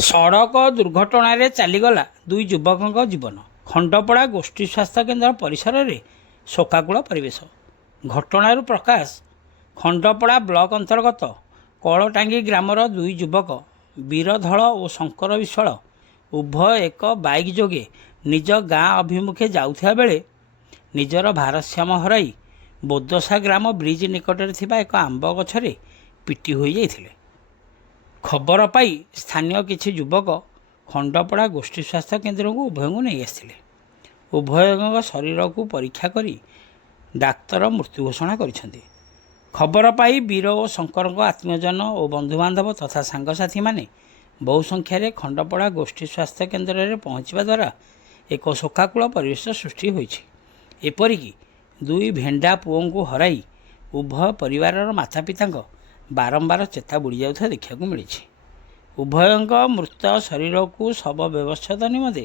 ସଡ଼କ ଦୁର୍ଘଟଣାରେ ଚାଲିଗଲା ଦୁଇ ଯୁବକଙ୍କ ଜୀବନ। ଖଣ୍ଡପଡ଼ା ଗୋଷ୍ଠୀ ସ୍ୱାସ୍ଥ୍ୟ କେନ୍ଦ୍ର ପରିସରରେ ଶୋକାକୁଳ ପରିବେଶ। ଘଟଣାରୁ ପ୍ରକାଶ, ଖଣ୍ଡପଡ଼ା ବ୍ଲକ ଅନ୍ତର୍ଗତ କଳଟାଙ୍ଗି ଗ୍ରାମର ଦୁଇ ଯୁବକ ବୀରଧଳ ଓ ଶଙ୍କର ବିଶ୍ୱାଳ ଉଭୟ ଏକ ବାଇକ୍ ଯୋଗେ ନିଜ ଗାଁ ଅଭିମୁଖେ ଯାଉଥିବା ବେଳେ ନିଜର ଭାରସାମ୍ୟ ହରାଇ ବୋଦସା ଗ୍ରାମ ବ୍ରିଜ ନିକଟରେ ଥିବା ଏକ ଆମ୍ବ ଗଛରେ ପିଟି ହୋଇଯାଇଥିଲେ। ଖବର ପାଇ ସ୍ଥାନୀୟ କିଛି ଯୁବକ ଖଣ୍ଡପଡ଼ା ଗୋଷ୍ଠୀ ସ୍ୱାସ୍ଥ୍ୟ କେନ୍ଦ୍ରକୁ ଉଭୟଙ୍କୁ ନେଇ ଆସିଥିଲେ। ଉଭୟଙ୍କ ଶରୀରକୁ ପରୀକ୍ଷା କରି ଡାକ୍ତର ମୃତ୍ୟୁ ଘୋଷଣା କରିଛନ୍ତି। ଖବର ପାଇ ବୀର ଓ ଶଙ୍କରଙ୍କ ଆତ୍ମୀୟଜନ ଓ ବନ୍ଧୁବାନ୍ଧବ ତଥା ସାଙ୍ଗସାଥୀମାନେ ବହୁ ସଂଖ୍ୟାରେ ଖଣ୍ଡପଡ଼ା ଗୋଷ୍ଠୀ ସ୍ୱାସ୍ଥ୍ୟ କେନ୍ଦ୍ରରେ ପହଞ୍ଚିବା ଦ୍ୱାରା ଏକ ଶୋକାକୁଳ ପରିବେଶ ସୃଷ୍ଟି ହୋଇଛି। ଏପରିକି ଦୁଇ ଭେଣ୍ଡା ପୁଅଙ୍କୁ ହରାଇ ଉଭୟ ପରିବାରର ମାତାପିତାଙ୍କ ବାରମ୍ବାର ଚେତା ବୁଡ଼ି ଯାଉଥିବା ଦେଖିବାକୁ ମିଳିଛି। ଉଭୟଙ୍କ ମୃତ ଶରୀରକୁ ଶବ ବ୍ୟବଚ୍ଛେଦ ନିମନ୍ତେ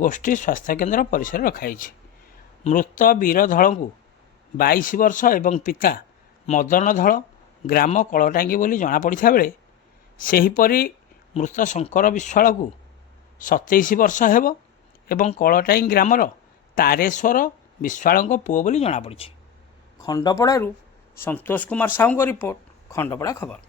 ଗୋଷ୍ଠୀ ସ୍ୱାସ୍ଥ୍ୟକେନ୍ଦ୍ର ପରିସରରେ ରଖାଯାଇଛି। ମୃତ ବୀର ଧଳଙ୍କୁ 22 ବର୍ଷ ଏବଂ ପିତା ମଦନ ଧଳ ଗ୍ରାମ କଳଟାଙ୍ଗି ବୋଲି ଜଣାପଡ଼ିଥିବା ବେଳେ ସେହିପରି ମୃତ ଶଙ୍କର ବିଶ୍ୱାଳକୁ 27 ବର୍ଷ ହେବ ଏବଂ କଳଟାଙ୍ଗି ଗ୍ରାମର ତାରେଶ୍ୱର ବିଶ୍ୱାଳଙ୍କ ପୁଅ ବୋଲି ଜଣାପଡ଼ିଛି। ଖଣ୍ଡପଡ଼ାରୁ ସନ୍ତୋଷ କୁମାର ସାହୁଙ୍କ ରିପୋର୍ଟ, ଖଣ୍ଡପଡ଼ା ଖବର।